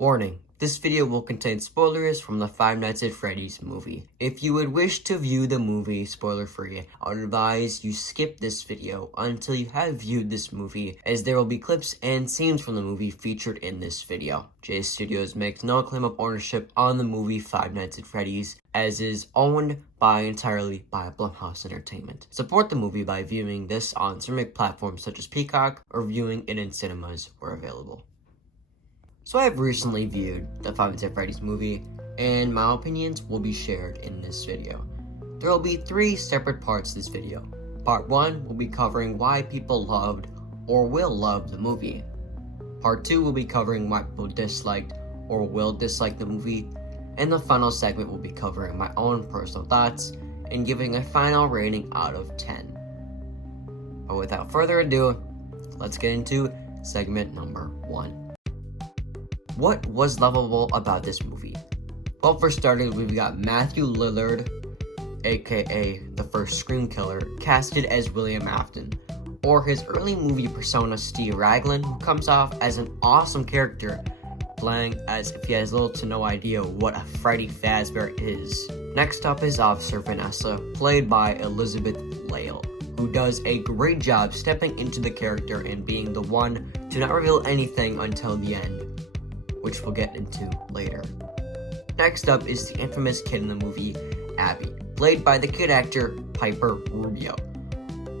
Warning, this video will contain spoilers from the Five Nights at Freddy's movie. If you would wish to view the movie spoiler-free, I would advise you skip this video until you have viewed this movie, as there will be clips and scenes from the movie featured in this video. J Studios makes no claim of ownership on the movie Five Nights at Freddy's, as is owned entirely by Blumhouse Entertainment. Support the movie by viewing this on streaming platforms such as Peacock or viewing it in cinemas where available. So I have recently viewed the Five Nights at Freddy's movie, and my opinions will be shared in this video. There will be 3 separate parts to this video. Part 1 will be covering why people loved or will love the movie. Part 2 will be covering why people disliked or will dislike the movie. And the final segment will be covering my own personal thoughts and giving a final rating out of 10. But without further ado, let's get into segment number 1. What was lovable about this movie? Well, for starters, we've got Matthew Lillard, aka the first Scream Killer, casted as William Afton, or his early movie persona Steve Raglan, who comes off as an awesome character, playing as if he has little to no idea what a Freddy Fazbear is. Next up is Officer Vanessa, played by Elizabeth Lale, who does a great job stepping into the character and being the one to not reveal anything until the end, which we'll get into later. Next up is the infamous kid in the movie, Abby, played by the kid actor Piper Rubio,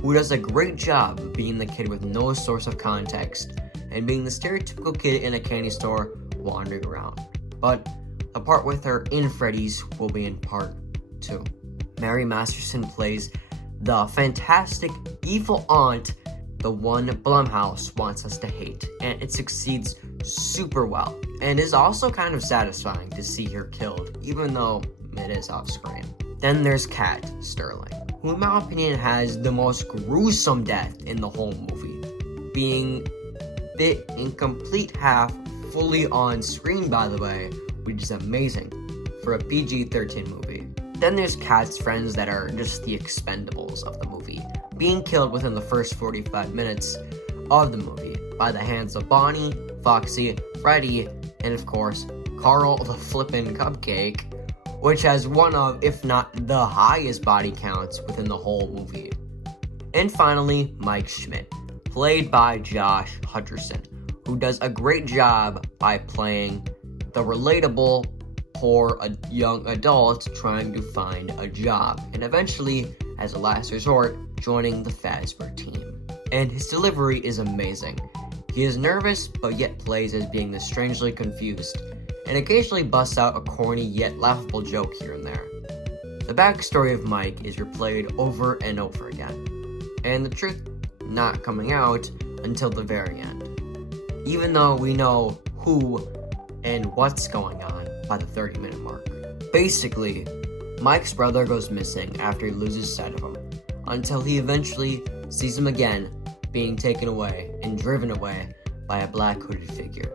who does a great job of being the kid with no source of context and being the stereotypical kid in a candy store wandering around. But the part with her in Freddy's will be in part 2. Mary Masterson plays the fantastic evil aunt, the one Blumhouse wants us to hate, and it succeeds super well, and is also kind of satisfying to see her killed, even though it is off screen. Then there's Kat Sterling, who in my opinion has the most gruesome death in the whole movie, being bit in complete half fully on screen, by the way, which is amazing for a PG-13 movie. Then there's Kat's friends that are just the expendables of the movie, being killed within the first 45 minutes of the movie by the hands of Bonnie, Foxy, Freddy, and of course, Carl the Flippin' Cupcake, which has one of, if not the highest body counts within the whole movie. And finally, Mike Schmidt, played by Josh Hutcherson, who does a great job by playing the relatable, poor young adult trying to find a job, and eventually, as a last resort, joining the Fazbear team. And his delivery is amazing. He is nervous, but yet plays as being the strangely confused, and occasionally busts out a corny yet laughable joke here and there. The backstory of Mike is replayed over and over again, and the truth not coming out until the very end, even though we know who and what's going on by the 30-minute mark. Basically, Mike's brother goes missing after he loses sight of him, until he eventually sees him again, being taken away and driven away by a black hooded figure.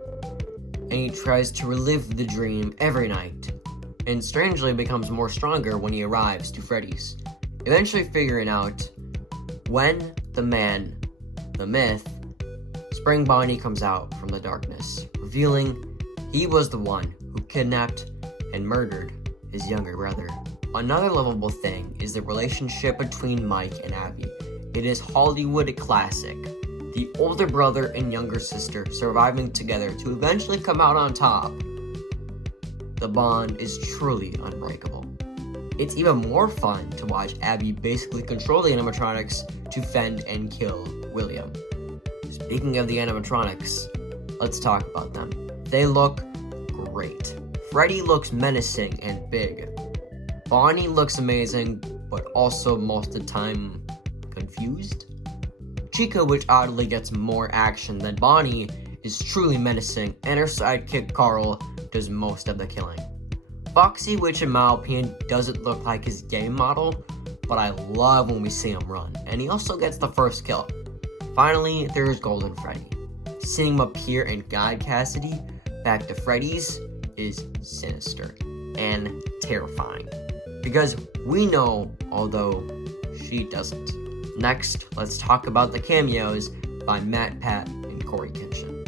And he tries to relive the dream every night, and strangely becomes more stronger when he arrives to Freddy's, eventually figuring out when the man, the myth, Spring Bonnie comes out from the darkness, revealing he was the one who kidnapped and murdered his younger brother. Another lovable thing is the relationship between Mike and Abby. It is Hollywood classic. The older brother and younger sister surviving together to eventually come out on top. The bond is truly unbreakable. It's even more fun to watch Abby basically control the animatronics to fend and kill William. Speaking of the animatronics, let's talk about them. They look great. Freddy looks menacing and big. Bonnie looks amazing, but also most of the time confused. Chica, which oddly gets more action than Bonnie, is truly menacing, and her sidekick Carl does most of the killing. Foxy, which in my opinion doesn't look like his game model, but I love when we see him run, and he also gets the first kill. Finally, there's Golden Freddy. Seeing him appear and guide Cassidy back to Freddy's is sinister and terrifying, because we know, although she doesn't. Next, let's talk about the cameos by Matt Pat and Corey Kenshin.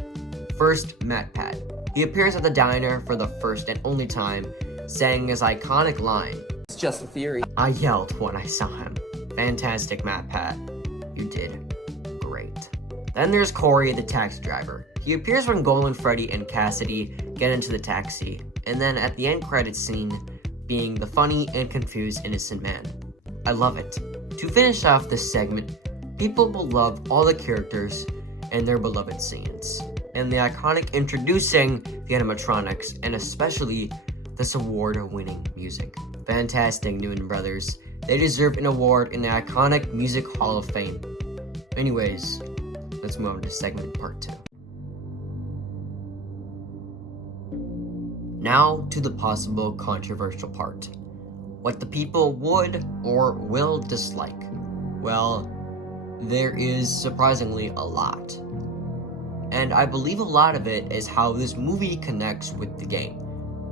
First, Matt Pat, He appears at the diner for the first and only time, saying his iconic line, It's just a theory. I yelled when I saw him. Fantastic, Matt Pat. You did great. Then there's Corey, the taxi driver. He appears when Golan, Freddy, and Cassidy get into the taxi, and then at the end credits scene, being the funny and confused innocent man. I love it. To finish off this segment, people will love all the characters and their beloved scenes, and the iconic introducing the animatronics, and especially this award-winning music. Fantastic, Newton Brothers. They deserve an award in the iconic Music Hall of Fame. Anyways, let's move on to segment part 2. Now to the possible controversial part. What the people would or will dislike. Well, there is surprisingly a lot. And I believe a lot of it is how this movie connects with the game.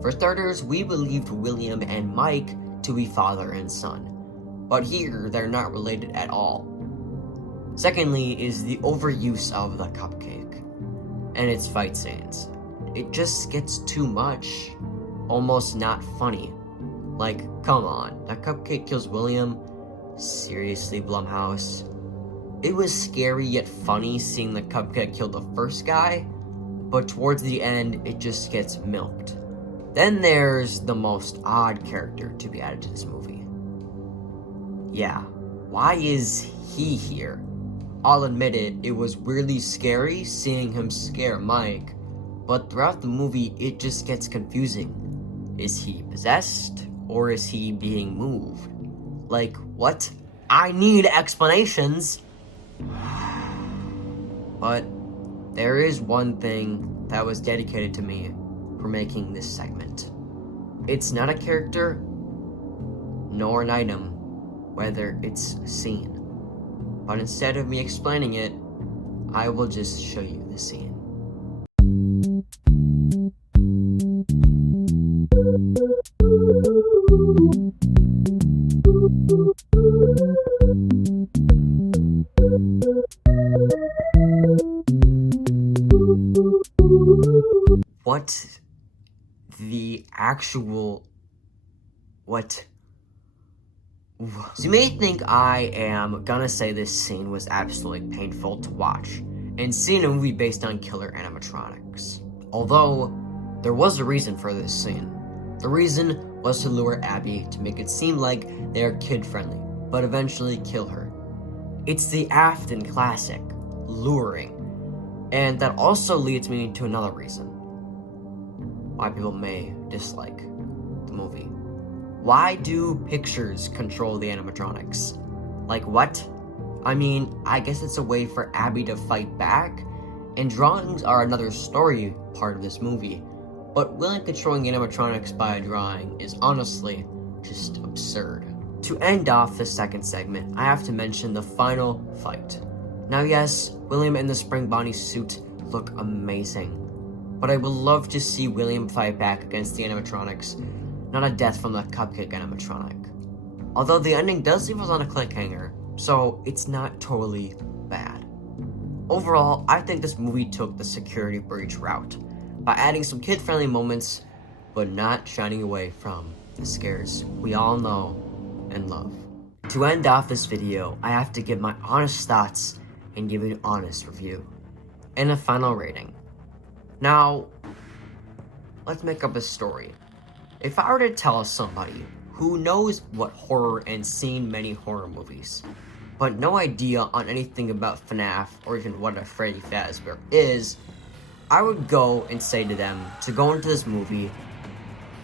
For starters, we believed William and Mike to be father and son. But here, they're not related at all. Secondly is the overuse of the cupcake and its fight scenes. It just gets too much, almost not funny. Like, come on, that cupcake kills William? Seriously, Blumhouse? It was scary yet funny seeing the cupcake kill the first guy, but towards the end, it just gets milked. Then there's the most odd character to be added to this movie. Yeah, why is he here? I'll admit it was weirdly scary seeing him scare Mike, but throughout the movie, it just gets confusing. Is he possessed, or is he being moved? Like, what? I need explanations! But there is one thing that was dedicated to me for making this segment. It's not a character, nor an item, whether it's a scene. But instead of me explaining it, I will just show you the scene. What the actual... What? So you may think I am gonna say this scene was absolutely painful to watch, and seeing a movie based on killer animatronics. Although, there was a reason for this scene. The reason was to lure Abby to make it seem like they are kid-friendly, but eventually kill her. It's the Afton classic, luring. And that also leads me to another reason why people may dislike the movie. Why do pictures control the animatronics? Like what? I mean, I guess it's a way for Abby to fight back, and drawings are another story part of this movie, but William controlling animatronics by a drawing is honestly just absurd. To end off the second segment, I have to mention the final fight. Now yes, William in the Spring Bonnie suit look amazing, but I would love to see William fight back against the animatronics, not a death from the cupcake animatronic. Although the ending does leave us on a cliffhanger, so it's not totally bad. Overall, I think this movie took the security breach route, by adding some kid-friendly moments, but not shining away from the scares we all know and love. To end off this video, I have to give my honest thoughts and give an honest review, and a final rating. Now, let's make up a story. If I were to tell somebody who knows what horror and seen many horror movies, but no idea on anything about FNAF or even what a Freddy Fazbear is, I would go and say to them to go into this movie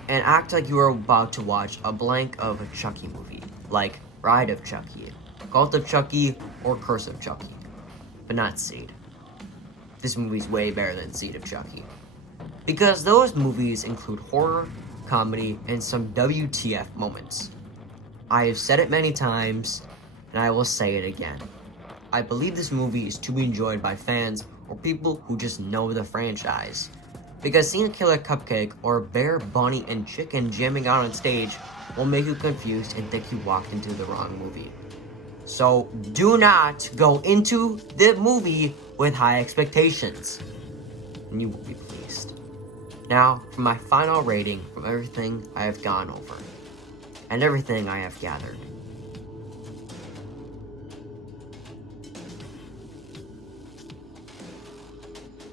and act like you are about to watch a blank of a Chucky movie, like Bride of Chucky, Cult of Chucky, or Curse of Chucky, but not Seed. This movie's way better than Seed of Chucky, because those movies include horror, comedy, and some WTF moments. I have said it many times, and I will say it again. I believe this movie is to be enjoyed by fans or people who just know the franchise, because seeing a killer cupcake or a bear, bunny, and chicken jamming out on stage will make you confused and think you walked into the wrong movie. So do not go into the movie with high expectations, and you will be pleased. Now, for my final rating from everything I have gone over, and everything I have gathered.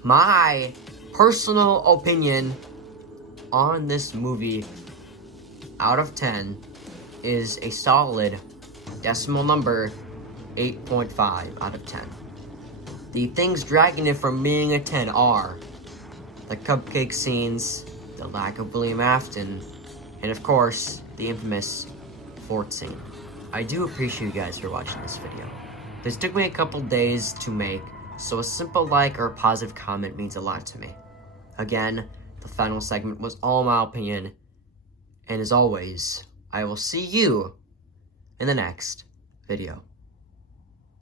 My personal opinion on this movie out of 10 is a solid decimal number 8.5 out of 10. The things dragging it from being a 10 are the cupcake scenes, the lack of William Afton, and of course, the infamous fort scene. I do appreciate you guys for watching this video. This took me a couple days to make, so a simple like or a positive comment means a lot to me. Again, the final segment was all my opinion, and as always, I will see you in the next video.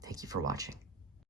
Thank you for watching.